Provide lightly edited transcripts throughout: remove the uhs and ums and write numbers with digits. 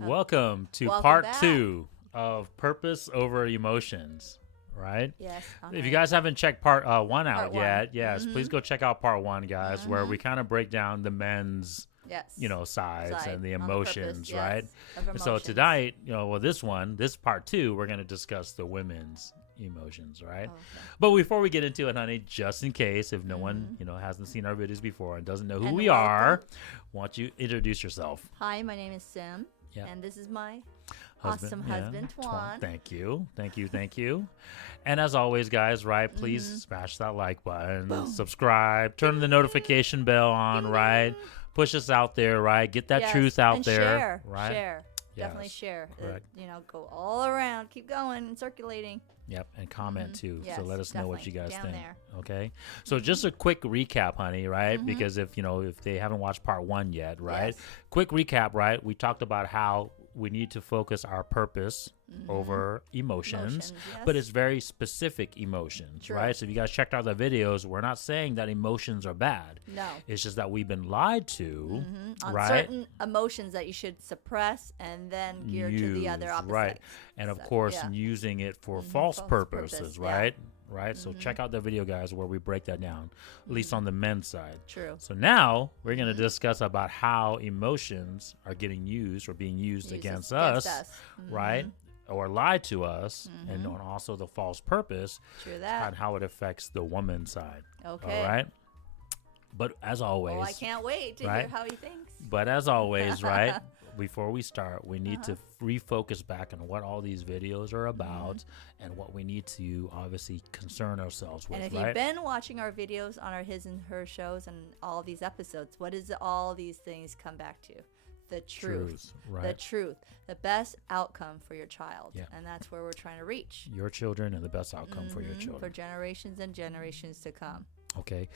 Welcome to Welcome part back. 2 of Purpose Over Emotions, right? Yes. If you guys haven't checked part 1 out Part one. yet, yes, please go check out part 1, guys, where we kind of break down the men's, yes. sides Side and the on emotions, purpose, right? Of And so emotions. tonight, this part 2, we're going to discuss the women's emotions, right? Oh, okay. But before we get into it, honey, just in case if no one, hasn't seen our videos before and doesn't know who And we are, welcome. why don't you introduce yourself? Hi, my name is Sim, Yeah. and this is my awesome husband, Tuan. Thank you. And as always, guys, right, please smash that like button, subscribe, turn the notification bell on, right? Push us out there, right? Get that Yes, truth out and there, share, right? Share. Definitely Yes, share. correct. Go all around. Keep going and circulating. Yep, and comment too. Yes, So let us know what you definitely. guys Down think. there. Okay. So just a quick recap, honey, right? Because if they haven't watched part 1 yet, right? Yes. Quick recap, right? We talked about how we need to focus our purpose over emotions, but yes. it's very specific emotions, True. right? So if you guys checked out the videos, we're not saying that emotions are bad. No. It's just that we've been lied to, On right? certain emotions that you should suppress and then gear to the other Use, opposite. right? And of So, course, yeah. using it for false false purposes, purpose, right? Right. So check out the video, guys, where we break that down, at least on the men's side. True. So now we're going to discuss about how emotions are getting used or being used Uses against against us, us. right? Or lied to us, and on also the false purpose True and that. how it affects the woman's side. Okay. All right. But as always, Oh, I can't wait to right? hear how he thinks. But as always, right, before we start, we need to refocus back on what all these videos are about and what we need to obviously concern ourselves with, And if right? you've been watching our videos on our His and Her shows and all these episodes, what does all these things come back to? The truth. right? The truth. The best outcome for your child. Yeah. And that's where we're trying to reach. Your children and the best outcome for your For children. generations and generations to come. Okay.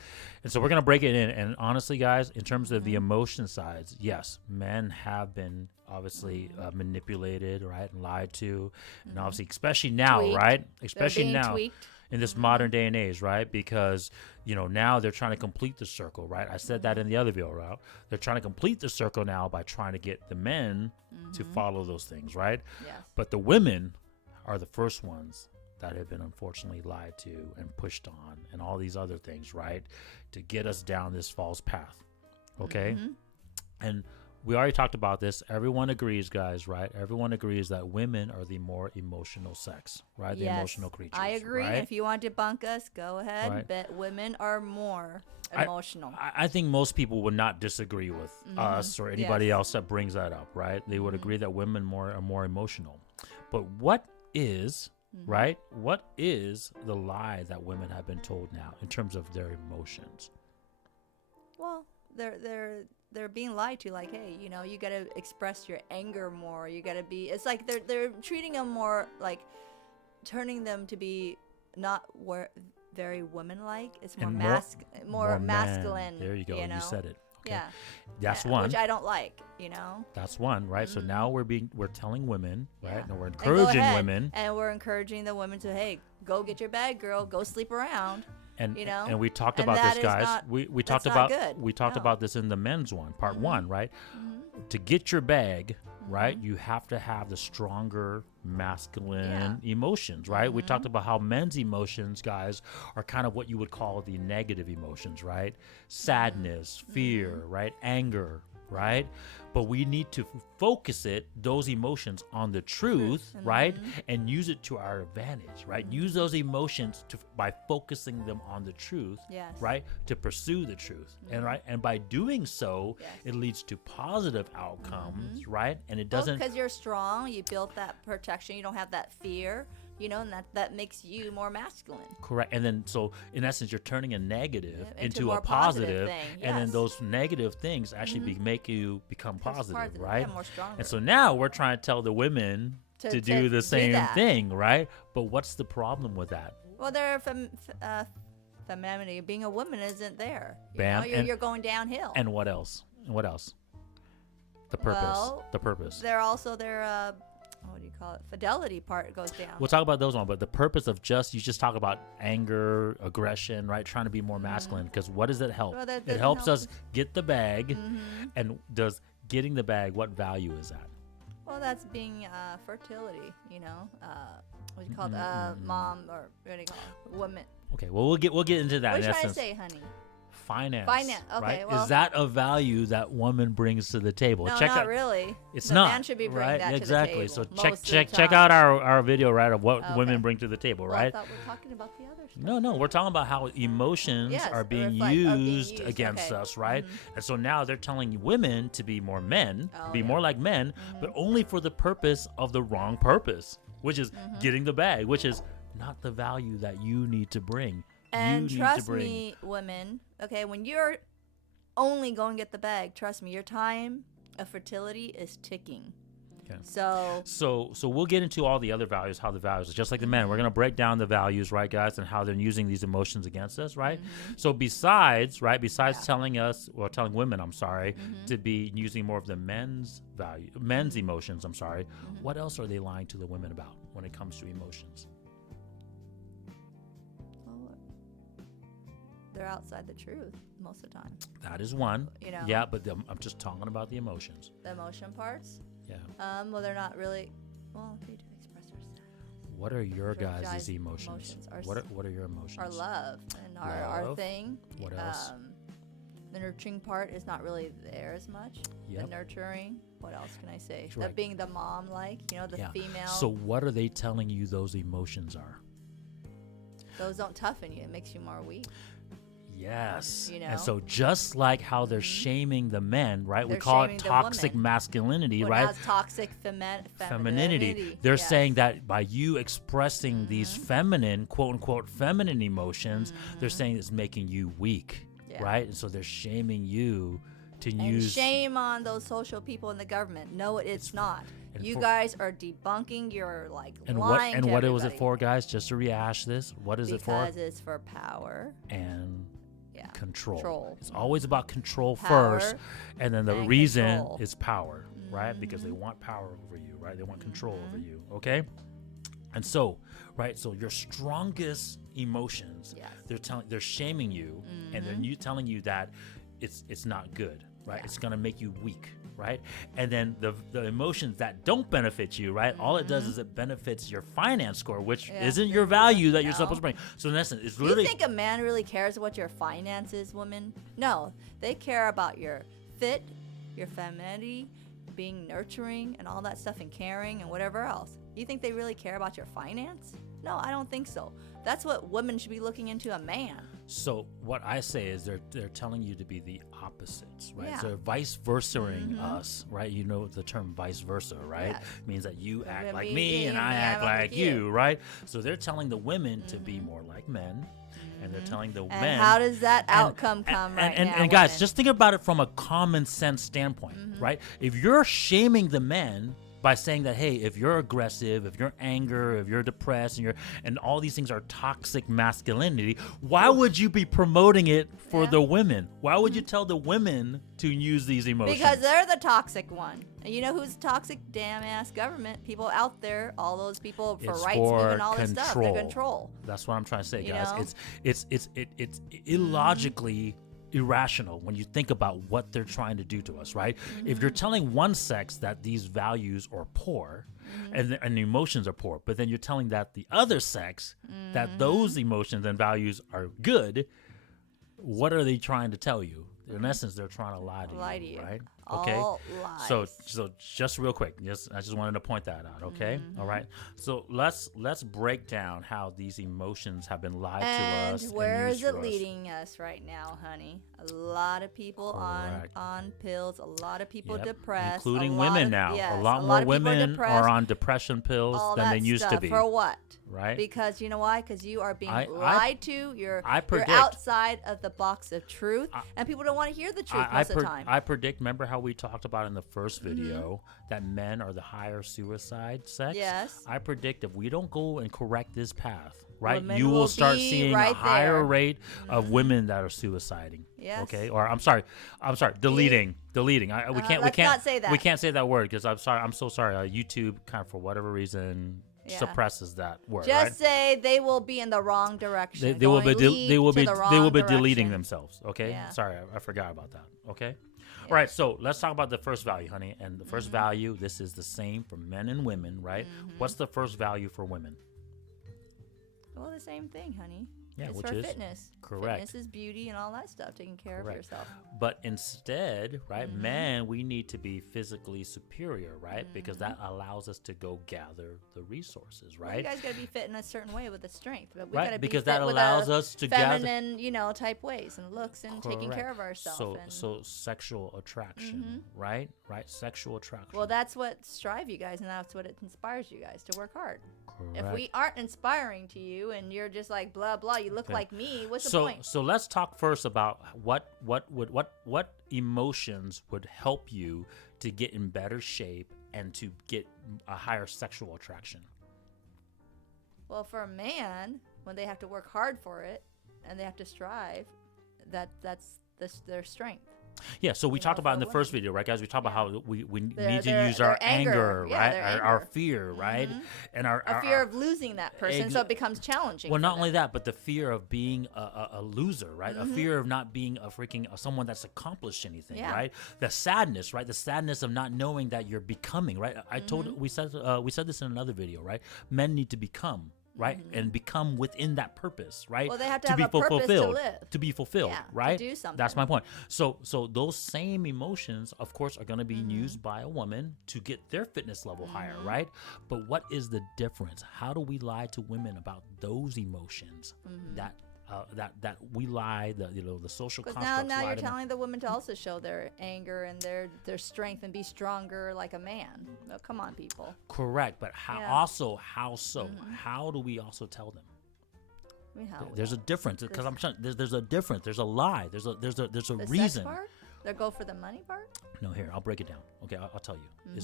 And so we're going to break it in. And honestly, guys, in terms of the emotion sides, yes, men have been obviously manipulated, right, and lied to. And obviously, especially now, Tweaked. right? They're Especially being now. tweaked. In this modern day and age, right? Because, now they're trying to complete the circle, right? I said that in the other video, right? They're trying to complete the circle now by trying to get the men to follow those things, right? Yes. But the women are the first ones that have been unfortunately lied to and pushed on and all these other things, right? To get us down this false path, okay? And we already talked about this. Everyone agrees, guys, right? Everyone agrees that women are the more emotional sex, right? The Yes, emotional creatures. I agree. Right? If you want to debunk us, go ahead. Right. But women are more emotional. I think most people would not disagree with us or anybody Yes. else that brings that up, right? They would agree that women are more emotional. But what is, right? What is the lie that women have been told now in terms of their emotions? Well, they're being lied to. Like, hey, you got to express your anger more. You got to be. It's like they're treating them more like turning them to be not very woman-like. It's more And more man. masculine. There you go. You said it. Okay. Yeah. That's Yeah, one. which I don't like. That's one, right? So now we're telling women, right? Yeah. And we're And go encouraging ahead, women. and we're encouraging the women to, hey, go get your bag, girl. Go sleep around. And you know? and we talked And about that this, is guys. not- we that's talked not about good. we talked No. about this in the men's one, part 1, right? To get your bag, right, you have to have the stronger masculine emotions, right? We talked about how men's emotions, guys, are kind of what you would call the negative emotions, right? Sadness, fear, right? Anger, right? But we need to focus those emotions on the truth, right? And use it to our advantage, right? Use those emotions by focusing them on the truth, Yes. right? To pursue the truth. And by doing so, Yes. it leads to positive outcomes, right? And it Well, doesn't because you're strong, you built that protection. You don't have that fear, and that makes you more masculine. correct. And then so in essence you're turning a negative Into into more a positive positive, thing, and then yes. those negative things actually make you become positive, positive, right? yeah, more stronger. And so now we're trying to tell the women to To do the do same that. thing, right? But what's the problem with that? Well, femininity, being a woman isn't there. Bam, and- You're going downhill. And what else? And what else? The purpose. Well, the purpose. They're also their what do you call it? Fidelity part goes down. We'll talk about those one, but the purpose of you just talk about anger, aggression, right? Trying to be more masculine, because what does it help? Well, that It doesn't helps help us get the bag, and does getting the bag, what value is that? Well, that's being fertility, what do you call it? Mom, or what do you call it? Woman. Okay, well we'll get into that. What are in you trying essence. to say, honey? Finance. Okay, right? well, is that a value that woman brings to the table? no, check not out, really. It's the not. Man should be bringing right? that exactly. to the table. So check out our video, right, of what Okay. women bring to the table, Well, right? I thought we were talking about the other stuff. No, we're talking about how emotions Yes, are being reflect- are being used used, against okay. us, right? And so now they're telling women to be more men, be more like men, but only for the purpose of the wrong purpose, which is getting the bag, which is not the value that you need to bring. And you trust need to bring. me, women, okay, when you're only going to get the bag, trust me, your time of fertility is ticking. Okay. So we'll get into all the other values, how the values, just like the men, we're going to break down the values, right, guys, and how they're using these emotions against us, right? So besides telling us, or telling women, to be using more of the men's emotions, what else are they lying to the women about when it comes to emotions? they're outside the truth most of the time. That is one. Yeah, but I'm just talking about the emotions. The emotion parts? Yeah. Well, they're not really, they do express themselves. What are your guys' emotions? What are your emotions? Our love and our thing. What else? The nurturing part is not really there as much. Yep. The nurturing. What else can I say? Right. Being the mom, the female. So what are they telling you those emotions are? Those don't toughen you. It makes you more weak. Yes. And so just like how they're shaming the men, right? We call it toxic masculinity, right? Now it's toxic femininity. They're saying that by you expressing these feminine, quote unquote, feminine emotions, they're saying it's making you weak, right? And so they're shaming you to use. Shame on those social people in the government. No, it's not. You guys are debunking. You're lying. And what was it for, guys? Just to rehash this, what is it for? Because it's for power and control. It's Mm-hmm. always about control power first, and then the and reason control. is power, right? Because they want power over you, right? They want control over you, okay? And so, right? So your strongest emotions, they're shaming you, and they're telling you that it's not good, right? It's gonna make you weak, right? And then the emotions that don't benefit you, right? All it does is it benefits your finance score, which isn't your value that you're supposed to bring. So in essence, it's literally. Do you think a man really cares what your finance is, woman? No, they care about your fit, your femininity, being nurturing, and all that stuff, and caring, and whatever else. You think they really care about your finance? No, I don't think so. That's what women should be looking into a man. So what I say is they're telling you to be the opposites, right? Yeah. So they're vice versaing us, right? You know the term vice versa, right? Yes. Means that you act like me and I act like you, right? So they're telling the women to be more like men, and they're telling the men. And how does that outcome come now? And guys, just think about it from a common sense standpoint, right? If you're shaming the men by saying that, hey, if you're aggressive, if you're angry, if you're depressed, and all these things are toxic masculinity, why would you be promoting it for the women? Why would you tell the women to use these emotions? Because they're the toxic one. And you know who's toxic? Damn ass government. People out there, all those people for rights movement, all this stuff. They're control. That's what I'm trying to say, guys. It's illogically irrational when you think about what they're trying to do to us, right? If you're telling one sex that these values are poor and the emotions are poor, but then you're telling that the other sex that those emotions and values are good, what are they trying to tell you? In essence, they're trying to lie to you, right? Okay. All lies. So just real quick, I just wanted to point that out, okay? All right. So let's break down how these emotions have been lied to us. And where is it leading us right now, honey? A lot of people on pills, a lot of people depressed, including women now. A lot more women are on depression pills than they used to be. For what? Right? Because you know why? Because you are being lied to. You're outside of the box of truth, and people don't want to hear the truth most of the time. I predict. Remember how we talked about in the first video that men are the higher suicide sex? Yes. I predict if we don't go and correct this path, right, Women you will start be seeing right a higher there. rate of women that are suiciding. Yes. Okay. Or I'm sorry, deleting. We can't. not say that. We can't say that word because I'm sorry. I'm so sorry. YouTube kind of for whatever reason suppresses that word. Just say they will be in the wrong direction. They will be deleting direction. themselves. Okay. Yeah. Sorry, I forgot about that. Okay. All right, so let's talk about the first value, honey. And the first value, this is the same for men and women, right? What's the first value for women? Well, the same thing, honey. Yeah, it's which for is fitness. correct. Fitness is beauty and all that stuff, taking care of yourself. But instead, right, men, we need to be physically superior, right? Because that allows us to go gather the resources, right? Well, you guys got to be fit in a certain way with the strength. But we right, got to be because fit that with allows us to feminine, type ways and looks and taking care of ourselves. So sexual attraction, right? Right, sexual attraction. Well, that's what strive you guys, and that's what it inspires you guys to work hard. Correct. If we aren't inspiring to you and you're just like blah blah, you look like me. What's the point? So let's talk first about what emotions would help you to get in better shape and to get a higher sexual attraction. Well, for a man, when they have to work hard for it and they have to strive, that's their strength. Yeah, so we talked about in the first video, right, guys? We talked about how we need to use our anger, right? Our fear, right? And our fear of losing that person, so it becomes challenging. Well, not only that, but the fear of being a loser, right? A fear of not being a freaking someone that's accomplished anything, right? The sadness, right? The sadness of not knowing that you're becoming, right? We said this in another video, right? Men need to become. Right, and become within that purpose, right? Well, they have to be have a purpose to live. To be fulfilled, Yeah, right? to do something. That's my point. So those same emotions, of course, are going to be used by a woman to get their fitness level higher, right? But what is the difference? How do we lie to women about those emotions that we lie, the social constructs? Because now you're telling the women to also show their anger and their strength and be stronger like a man. Oh, come on, people. Correct, but how so? How do we also tell them? I mean, how there's a difference because I'm saying there's a difference. There's a lie. There's a the reason. Sex part? They go for the money part? No, here I'll break it down. Okay, I'll tell you.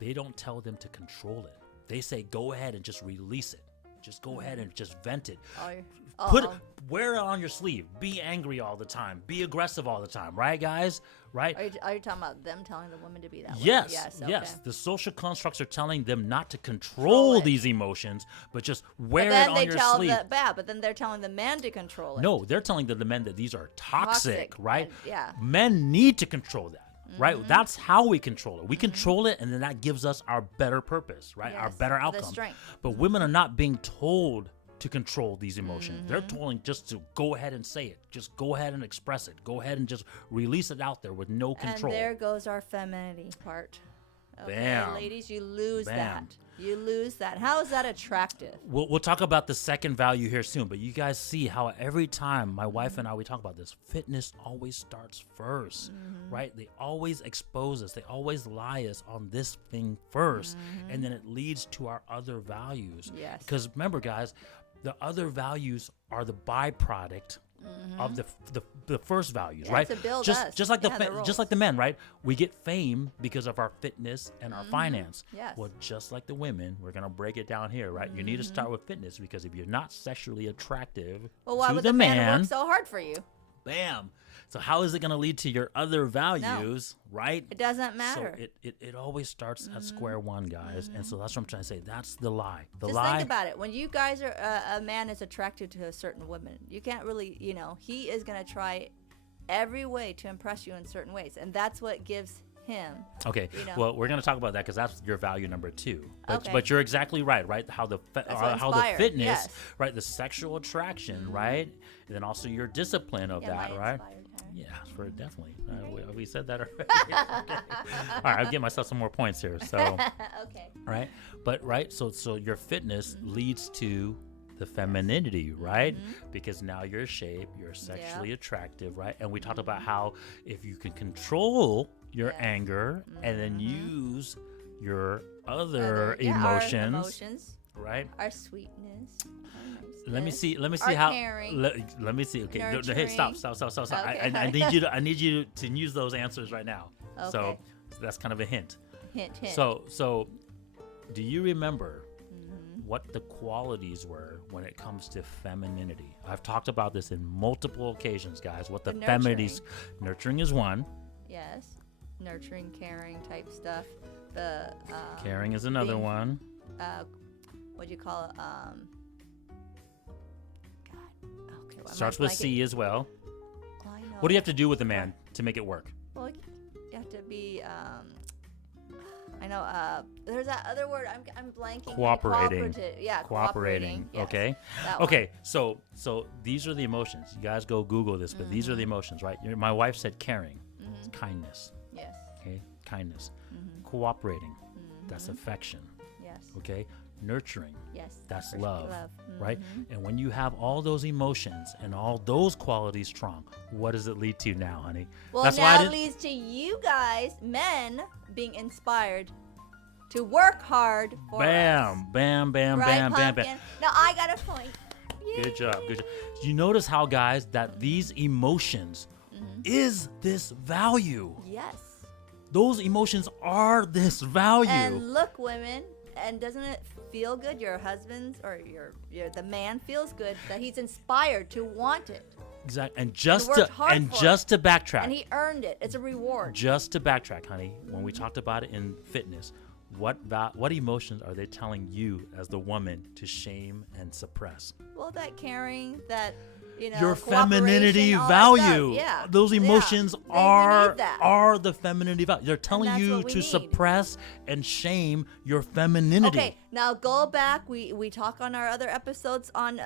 They don't tell them to control it. They say go ahead and just release it. Just go ahead and just vent it. Wear it on your sleeve. Be angry all the time. Be aggressive all the time. Right, guys? Right? Are you talking about them telling the woman to be that way? Yes. Okay. Yes. The social constructs are telling them not to control these emotions, but just wear it on your sleeve. But then they're telling the man to control it. No, they're telling the men that these are toxic. Right? And, men need to control that. Right, that's how we control it. We control it, and then that gives us our better purpose, right? Our better outcome. But women are not being told to control these emotions. They're told just to go ahead and say it. Just go ahead and express it. Go ahead and just release it out there with no control. And there goes our femininity part. Okay, Bam. Ladies, you lose that. You lose that. How is that attractive? We'll talk about the second value here soon, but you guys see how every time my wife and I, we talk about this, fitness always starts first, right? They always expose us. They always lie us on this thing first, and then it leads to our other values. Yes. Because remember, guys, the other values are the byproduct of the first values, right? To build just like the men, right? We get fame because of our fitness and our finance. Yes. Well, just like the women, we're gonna break it down here, right? You need to start with fitness because if you're not sexually attractive why to would the man work so hard for you? Bam. So how is it going to lead to your other values, right? It doesn't matter. So it always starts at square one, guys. And so that's what I'm trying to say. That's the lie. Just think about it. When you guys are, a man is attracted to a certain woman, you can't really, he is going to try every way to impress you in certain ways. And that's what gives him. Okay. Well, we're going to talk about that because that's your value number 2. Okay. But you're exactly right? How the fitness, yes. right? The sexual attraction, right? And then also your discipline of that, right? Yeah, for definitely. We said that already. Okay. All right, I'll give myself some more points here. So, okay. Right, but right. So your fitness leads to the femininity, right? Because now you're in shape, you're sexually attractive, right? And we talked about how if you can control your anger and then use your other emotions, our emotions, right? Our sweetness. Let me see our how. caring, let me see. Okay, nurturing. hey, stop. Okay. I need you to use those answers right now. Okay. So that's kind of a hint. Hint. So, do you remember what the qualities were when it comes to femininity? I've talked about this in multiple occasions, guys. What the feminities, nurturing is one. Yes, nurturing, caring type stuff. The caring is another one. What do you call it? Starts with C as well. Well, I know. What do you have to do with a man to make it work? Well, You have to be. I know. There's that other word. I'm blanking. Cooperating. Yeah, Cooperating. Yes, Okay. that Okay. So these are the emotions. You guys go Google this, but these are the emotions, right? My wife said caring, it's kindness. Yes. Okay. Kindness. Cooperating. That's affection. Yes. Okay. Nurturing. Yes. That's love. Love. Right? And when you have all those emotions and all those qualities strong, what does it lead to now, honey? Well, That's now it leads to you guys, men, being inspired to work hard for us. Bam, bam, bam, Right, bam, bam, Pumpkin? bam. Now I got a point. Good job. Good job. You notice how, guys, that these emotions is this value. Yes. Those emotions are this value. And look, women, and doesn't it feel good? Your husband's or the man feels good that he's inspired to want it. Exactly. And worked just to backtrack. And he earned it. It's a reward. Just to backtrack, honey. When we talked about it in fitness, what emotions are they telling you as the woman to shame and suppress? Well, that caring, that your femininity value. Yeah. Those emotions we are need that. the femininity value. They're telling you to need. suppress and shame your femininity. Okay, now go back. We talk on our other episodes on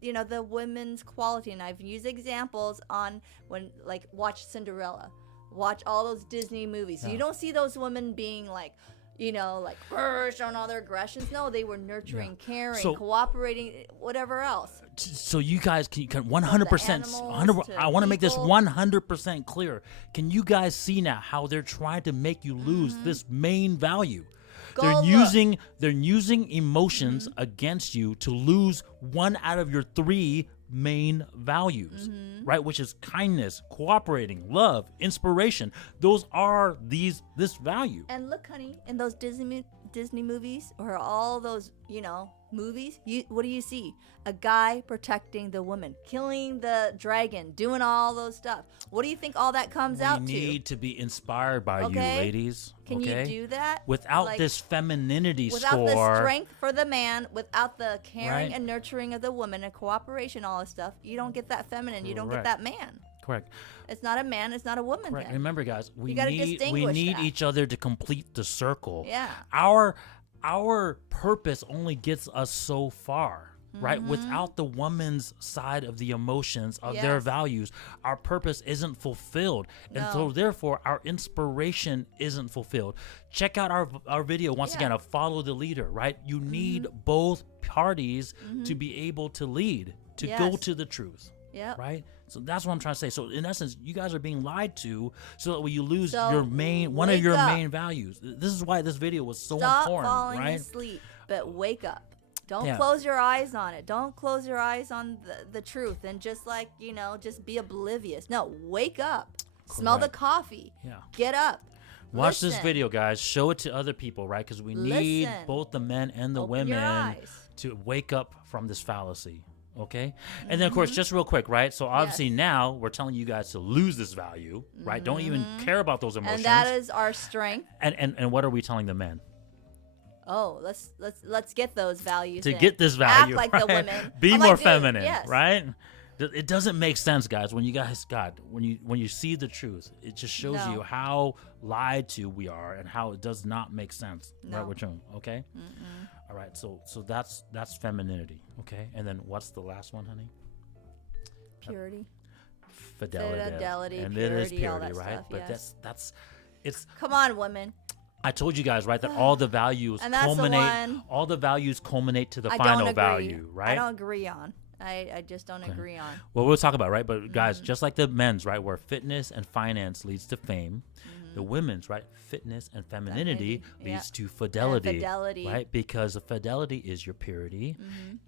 the women's quality, and I've used examples on when watch Cinderella, watch all those Disney movies. Yeah. You don't see those women being like showing all their aggressions. No, they were nurturing, caring, cooperating, whatever else. So you guys can 100%. I want to make this 100% clear. Can you guys see now how they're trying to make you lose this main value? They're using emotions against you to lose one out of your three main values, right? Which is kindness, cooperating, love, inspiration. Those are this value. And look, honey, in those Disney movies or all those movies, what do you see? A guy protecting the woman, killing the dragon, doing all those stuff. What do you think all that comes out to? We need to be inspired by you, ladies. Can you do that? Without this femininity without score. the strength for the man, without the caring and nurturing of the woman and cooperation, all this stuff, you don't get that feminine. You don't get that man. Correct. It's not a man. It's not a woman. Correct. Then. Remember, guys, we need each other to complete the circle. Yeah. Our purpose only gets us so far. Right? Without the woman's side of the emotions of their values, our purpose isn't fulfilled. And so therefore our inspiration isn't fulfilled. Check out our video once again of Follow the Leader, right? You need both parties to be able to lead, to go to the truth. Yeah. Right? So that's what I'm trying to say. So in essence, you guys are being lied to so that you lose one of your main values. This is why this video was so important, Stop falling right? asleep, but wake up. Don't close your eyes on it. Don't close your eyes on the truth and just just be oblivious. No, wake up. Correct. Smell the coffee. Yeah. Get up. Watch this video, guys. Show it to other people, right? Because we need both the men and the women to wake up from this fallacy. Okay? And then, of course, just real quick, right? So obviously now we're telling you guys to lose this value, right? Don't even care about those emotions. And that is our strength. And what are we telling the men? Oh, let's get those values. To get this value, act like right? the women. Be more feminine, right? It doesn't make sense, guys. When you see the truth, it just shows you how lied to we are and how it does not make sense. Right, we're doing okay. All right, so that's femininity, okay. And then what's the last one, honey? Purity. Fidelity, and purity, it is purity, all that right? stuff, But that's it's. Come on, women. I told you guys, right, that all the values culminate to the final value, right? I don't agree on. I just don't agree on. Well, we'll talk about it, right? But guys, just like the men's, right, where fitness and finance leads to fame, the women's, right, fitness and femininity leads to fidelity, right? Because the fidelity is your purity,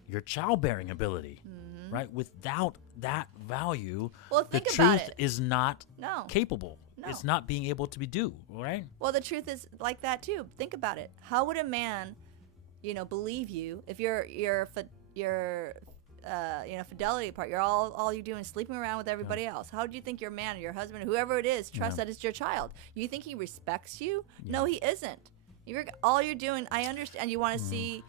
your childbearing ability, right? Without that value, the truth is not capable. No. It's not being able to be due, right? Well, the truth is like that too. Think about it. How would a man, believe you if your fidelity part, you're all you're doing is sleeping around with everybody else? How do you think your man or your husband, whoever it is, trusts that it's your child? You think he respects you? No, he isn't. All you're doing, I understand you want to see,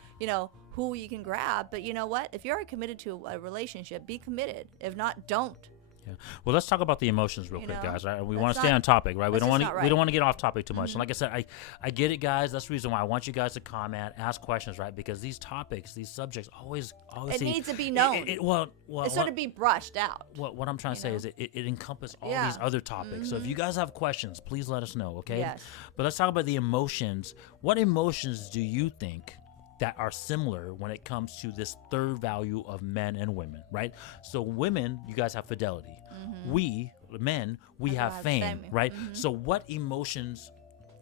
who you can grab, but you know what? If you're committed to a relationship, be committed. If not, don't. Yeah. Well, let's talk about the emotions real You quick, know? guys. Right? We That's want to stay not- on topic, right? We that's don't just want to. not We right. don't want to get off topic too much. And like I said, I get it, guys. That's the reason why I want you guys to comment, ask questions, right? Because these topics, these subjects, always. It needs to be known. Well, It's sort of be brushed out. what I'm trying to say know? is it encompasses all Yeah. these other topics. So if you guys have questions, please let us know, okay? Yes. But let's talk about the emotions. What emotions do you think that are similar when it comes to this third value of men and women, right? So women, you guys have fidelity. We, men, we have fame, right? So what emotions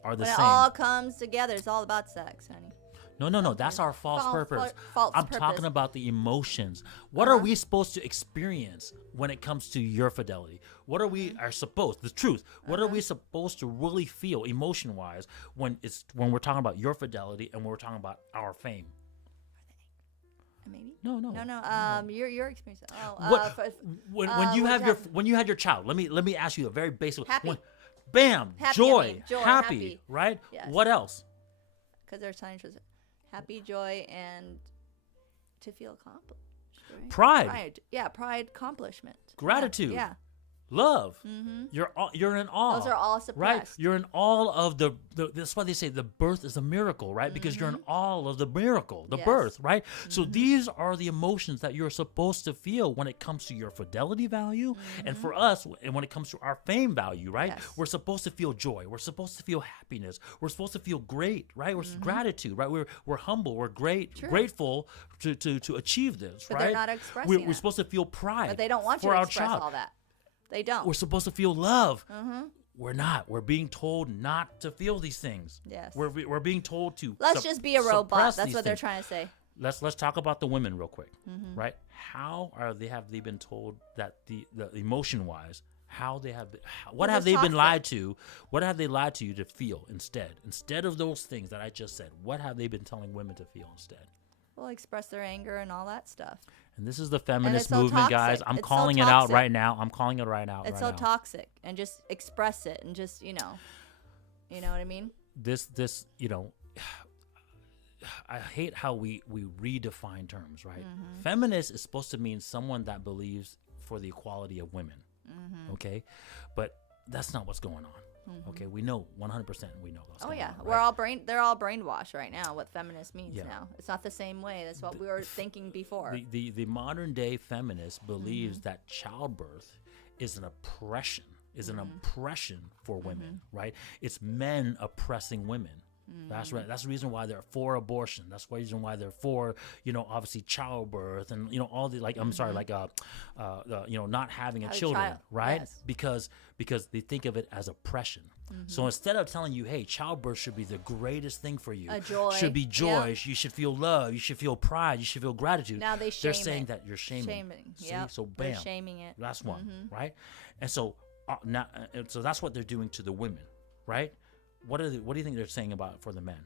are the When it same? all comes together, it's all about sex, honey. No. That's our false purpose. I'm purpose. talking about the emotions. What are we supposed to experience when it comes to your fidelity? What are we are supposed? The truth. What are we supposed to really feel emotion-wise when we're talking about your fidelity and when we're talking about our fame? Maybe. No. Your experience. When you had your child. Let me ask you a very basic. Happy. Bam. Happy, Joy. joy, Happy. happy. Right. Yes. What else? Because there's times where happy, joy, and to feel accomplished. Right? Pride. Yeah, pride, accomplishment. Gratitude. Yeah. Love. You're in awe. Those are all suppressed. Right? You're in all of the that's why they say the birth is a miracle, right? Because you're in all of the miracle, the Yes. birth, right? So these are the emotions that you're supposed to feel when it comes to your fidelity value. And for us, and when it comes to our fame value, right? Yes. We're supposed to feel joy. We're supposed to feel happiness. We're supposed to feel great, right? We're gratitude, right? We're humble. We're grateful to achieve this, But right? they're not expressing We're that. supposed to feel pride. But they don't want you for to our express child. all that. They don't. We're supposed to feel love. We're not. We're being told not to feel these things. Yes. We're being told to. Let's just be a robot. suppress That's these what they're things. trying to say. Let's talk about the women real quick, right? How have they been told that the emotion wise? What have they been lied to? What have they lied to you to feel instead of those things that I just said? What have they been telling women to feel instead? Well, express their anger and all that stuff. And this is the feminist so movement, toxic. guys. I'm It's so calling it out toxic. right now. I'm calling it right out. It's so toxic, and just express it, and just you know what I mean. This I hate how we redefine terms, right? Feminist is supposed to mean someone that believes for the equality of women, okay? But that's not what's going on, okay? We know 100%. We know that's Oh going yeah, on, right? they're all brainwashed right now. What feminist means Yeah. now, it's not the same way. That's what we were thinking before. The modern day feminist believes that childbirth is an oppression, for women, right? It's men oppressing women. That's right. That's the reason why they're for abortion. That's the reason why they're for, obviously childbirth and all the not having Have a children, child. right? Yes. Because they think of it as oppression. So instead of telling you, hey, childbirth should be the greatest thing for you, A joy. should be joy. Yeah. You should feel love. You should feel pride. You should feel gratitude. Now they're shame saying it. that you're shaming. See? Yep. So They're bam, shaming it. that's one, right? And so now, so that's what they're doing to the women, right? What do you think they're saying about for the men?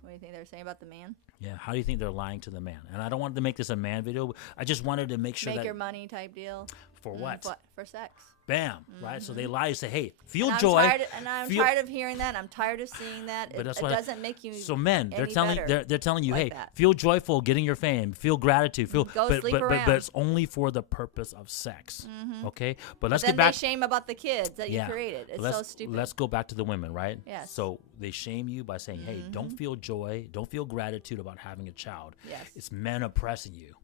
What do you think they're saying about the man? Yeah, how do you think they're lying to the man? And I don't want to make this a man video. I just wanted to make sure Make that your money type deal. for what? For sex. Bam, right? So they lie. You say, hey, feel And joy. I'm feel- tired of hearing that. I'm tired of seeing that. But It what doesn't make you. So men, they're any telling better they're telling you, like hey, that. feel joyful, getting your fame, feel gratitude, feel. Go but, sleep but, around. but it's only for the purpose of sex. Okay, but let's Then get back. they shame about the kids that you created. It's let's, so stupid. Let's go back to the women, right? Yes. So they shame you by saying, hey, don't feel joy, don't feel gratitude about having a child. Yes. It's men oppressing you,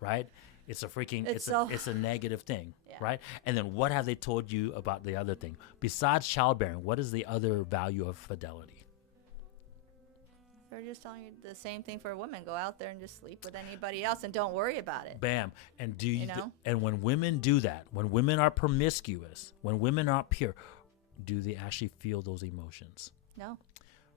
right? It's a freaking, it's a negative thing, right? And then what have they told you about the other thing? Besides childbearing, what is the other value of fidelity? They're just telling you the same thing for women. Go out there and just sleep with anybody else and don't worry about it. Bam. And do you, You know? and when women do that, when women are promiscuous, when women are pure, do they actually feel those emotions? No.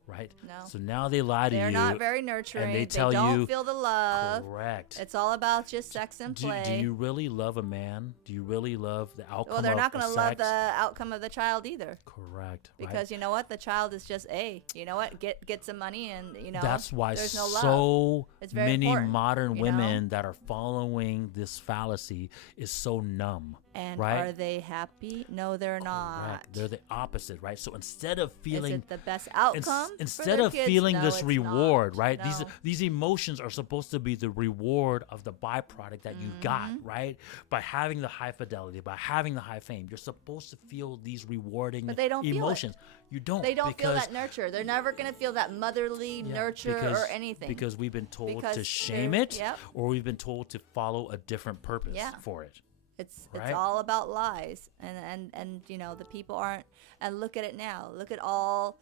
Right? No. So now they lie to you. They're not very nurturing. And they tell don't you, feel the love. correct. It's all about just sex and Do play. you really love a man? Do you really love the outcome well, they're of not going to sex? love the outcome of the child either. Correct. Because you know what? The child is just you know what? Get some money and That's why there's no love. so It's very many important, modern you women that are following this fallacy is so numb. And right? are they happy? No, they're not. Correct. They're the opposite, right? So instead of feeling Is it the best outcome? instead the of kids, feeling no, this it's reward, not. right? No. These emotions are supposed to be the reward of the byproduct that you got, right? By having the high fidelity, by having the high fame, you're supposed to feel these rewarding But they don't feel it. emotions. You don't. They don't feel that nurture. They're never going to feel that motherly nurture or anything. Because we've been told Because to shame it, or we've been told to follow a different purpose for it. It's right? all about lies, and you know, the people aren't. And look at it now. Look at all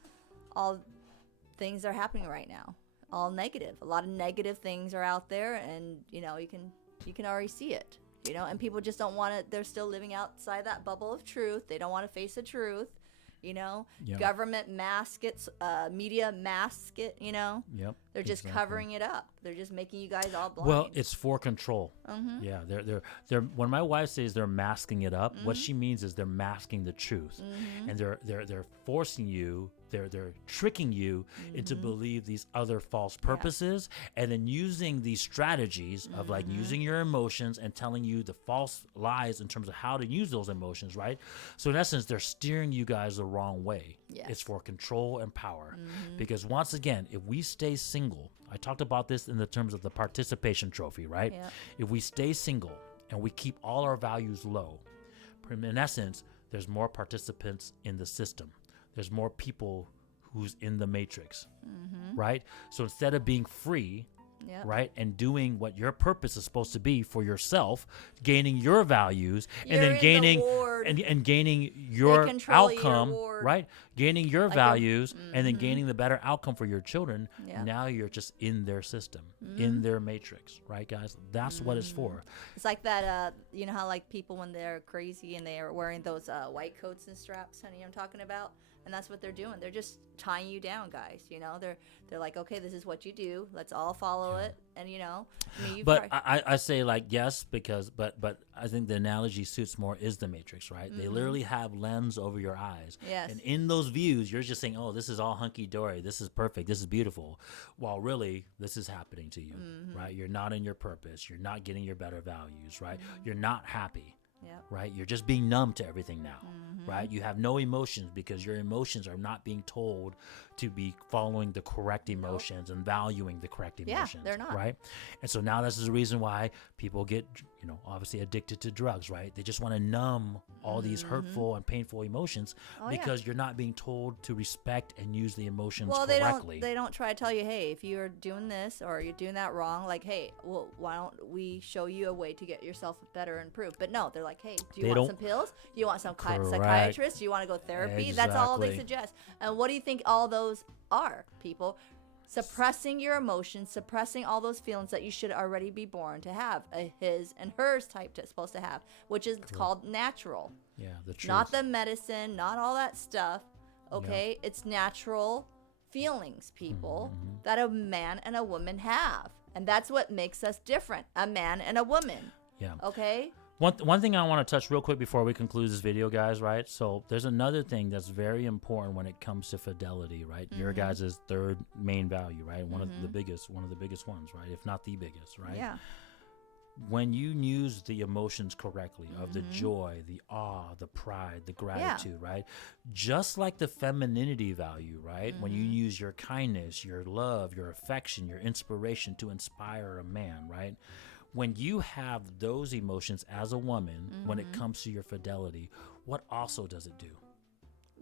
things that are happening right now. All negative. A lot of negative things are out there, and you know, you can already see it. You know, and people just don't want to. They're still living outside that bubble of truth. They don't want to face the truth. You know, government mask it, media mask it. You know, they're just covering it up. They're just making you guys all blind. Well, it's for control. Yeah, they're. When my wife says they're masking it up, what she means is they're masking the truth, and they're forcing you. They're tricking you into believe these other false purposes, and then using these strategies of like using your emotions and telling you the false lies in terms of how to use those emotions, right? So in essence, they're steering you guys the wrong way. Yes. It's for control and power. Because once again, if we stay single, I talked about this in the terms of the participation trophy, right? Yeah. If we stay single and we keep all our values low, in essence, there's more participants in the system. There's more people who's in the matrix, right? So instead of being free, right, and doing what your purpose is supposed to be for yourself, gaining your values, and then gaining and gaining your outcome, right? Gaining your values and then gaining the better outcome for your children. Now you're just in their system, in their matrix, right, guys? That's what it's for. It's like that. You know how like people when they're crazy and they are wearing those white coats and straps, honey, I'm talking about. And that's what they're doing. They're just tying you down, guys. You know, they're like, okay, this is what you do. Let's all follow it. And you know, but I say like yes, because but I think the analogy suits more is the Matrix, right? They literally have lens over your eyes. Yes. And in those views, you're just saying, oh, this is all hunky dory. This is perfect. This is beautiful. While really, this is happening to you, right? You're not in your purpose. You're not getting your better values, right? You're not happy. Right? You're just being numb to everything now, right? You have no emotions because your emotions are not being told to be following the correct emotions and valuing the correct emotions. They're not. Right? And so now this is the reason why people get, you know, obviously addicted to drugs, right? They just want to numb all these hurtful and painful emotions because you're not being told to respect and use the emotions correctly. They don't try to tell you, hey, if you're doing this or you're doing that wrong, like, hey, well, why don't we show you a way to get yourself better and improve? But no, they're like, hey, do you want some pills? Do you want some psychiatrist? Do you want to go therapy? Exactly. That's all they suggest. And what do you think all those are, people? Suppressing your emotions, suppressing all those feelings that you should already be born to have, a his and hers type that's supposed to have, which is called natural. Yeah, the truth. Not the medicine, not all that stuff. Okay, it's natural feelings, people, that a man and a woman have, and that's what makes us different, a man and a woman. Yeah. Okay. One thing I want to touch real quick before we conclude this video, guys, right? So there's another thing that's very important when it comes to fidelity, right? Your guys' third main value, right? One of the biggest ones, right? If not the biggest, right? Yeah. When you use the emotions correctly of the joy, the awe, the pride, the gratitude, right? Just like the femininity value, right? When you use your kindness, your love, your affection, your inspiration to inspire a man, right? When you have those emotions as a woman, when it comes to your fidelity, what also does it do?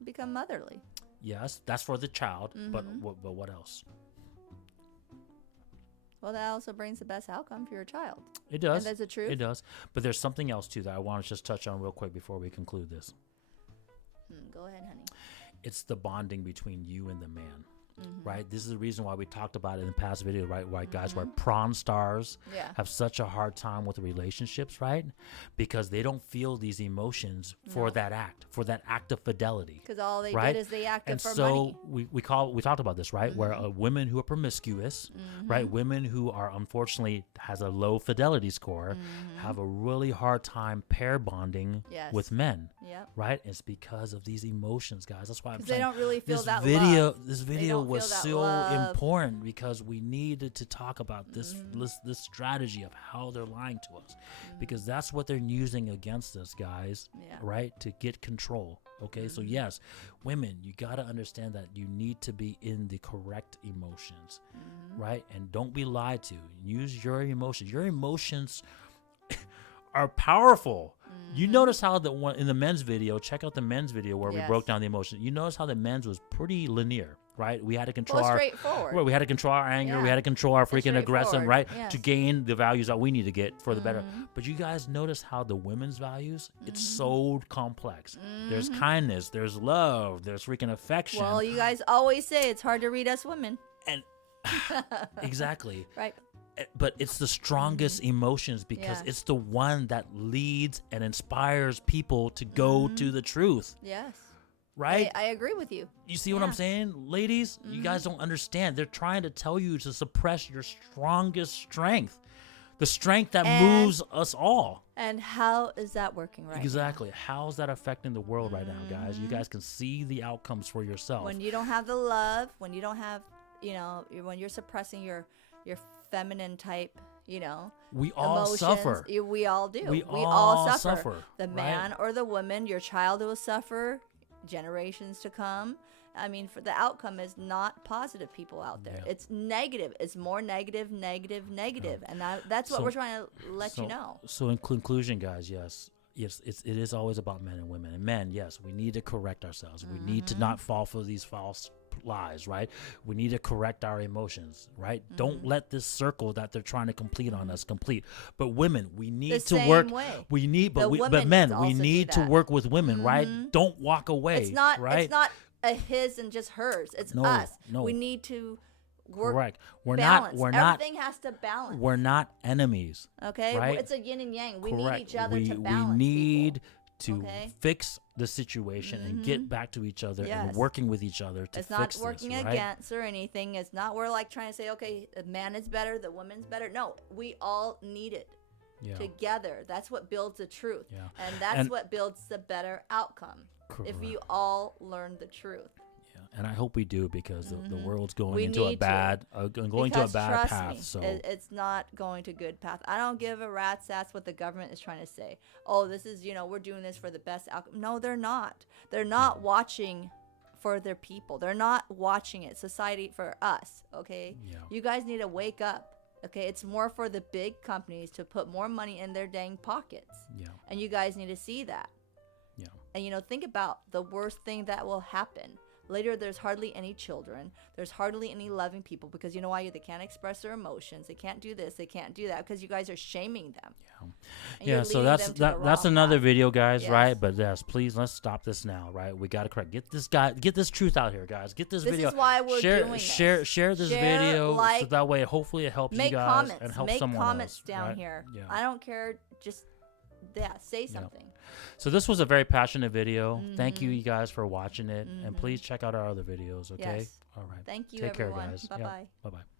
Become motherly. Yes, that's for the child, but what else? Well, that also brings the best outcome for your child. It does. And that's the truth. It does. But there's something else, too, that I want to just touch on real quick before we conclude this. Go ahead, honey. It's the bonding between you and the man. Right? This is the reason why we talked about it in the past video, right? Why guys, why prawn stars have such a hard time with relationships, right? Because they don't feel these emotions for that act of fidelity. Because all they right? did is they acted and for so money. we talked about this, right? Where women who are promiscuous, right? Women who are unfortunately has a low fidelity score have a really hard time pair bonding with men. Right? It's because of these emotions, guys. That's why I'm saying they don't really feel that video. love. This video was so important because we needed to talk about this strategy of how they're lying to us, because that's what they're using against us, guys. Right? To get control Okay, so yes, women, you got to understand that you need to be in the correct emotions, right? And don't be lied to. Use your emotions. Your emotions are powerful. You notice how the one in the men's video, check out the men's video where we broke down the emotions. You notice how the men's was pretty linear, right? We had to control we had to control our anger, we had to control our freaking aggression, right? To gain the values that we need to get for the better. But you guys notice how the women's values, it's so complex. There's kindness, there's love, there's freaking affection. Well, you guys always say it's hard to read us women. And exactly. Right. But it's the strongest emotions because it's the one that leads and inspires people to go to the truth. Yes. Right? I agree with you. You see what I'm saying? Ladies, you guys don't understand. They're trying to tell you to suppress your strongest strength. The strength that moves us all. And how is that working right Exactly. Now? How is that affecting the world right now, guys? You guys can see the outcomes for yourself. When you don't have the love, when you don't have, when you're suppressing your feminine type, we all emotions, suffer. We all do. We all suffer. The man or the woman, your child will suffer, generations to come. I mean, for the outcome is not positive people out there. It's negative. It's more negative. And that's what we're trying to let you know. So in conclusion, guys, yes, it is always about men and women. And men, yes, we need to correct ourselves. We need to not fall for these false lies, right? We need to correct our emotions, right? Don't let this circle that they're trying to complete on us complete. But women, we need to work. We need, but men, we need to work with women, right? Don't walk away. It's not. Right? It's not a his and just hers. It's us. No. We need to work. Correct. Everything has to balance. We're not enemies. Okay. Right? It's a yin and yang. We Correct. need each other to balance. We need people. to fix the situation and get back to each other and working with each other to fix this. It's not working against or anything. It's not we're like trying to say, okay, the man is better, the woman's better. No, we all need it together. That's what builds the truth. Yeah. And that's what builds the better outcome. Correct. If you all learn the truth. Yeah, and I hope we do because the world's going into a bad path. Me, so it's not going to good path. I don't give a rat's ass what the government is trying to say. Oh, this is we're doing this for the best outcome. No, they're not. They're not watching for their people. They're not watching it. Society for us. Okay. Yeah. You guys need to wake up. Okay, it's more for the big companies to put more money in their dang pockets. Yeah. And you guys need to see that. Yeah. And think about the worst thing that will happen. Later, there's hardly any children. There's hardly any loving people because you know why? They can't express their emotions. They can't do this. They can't do that because you guys are shaming them. Yeah. So that's another video, guys. Yes. Right? But yes, please let's stop this now. Right? We got to correct. Get this truth out here, guys. Get this video. This is why we're doing this. Share this video so that way hopefully it helps you guys and help someone else. Make comments down here. Yeah. I don't care. Just say something. So this was a very passionate video. Thank you guys for watching it. And please check out our other videos, okay? Yes. All right. Thank you, Take everyone. care, guys. Bye-bye. Bye-bye.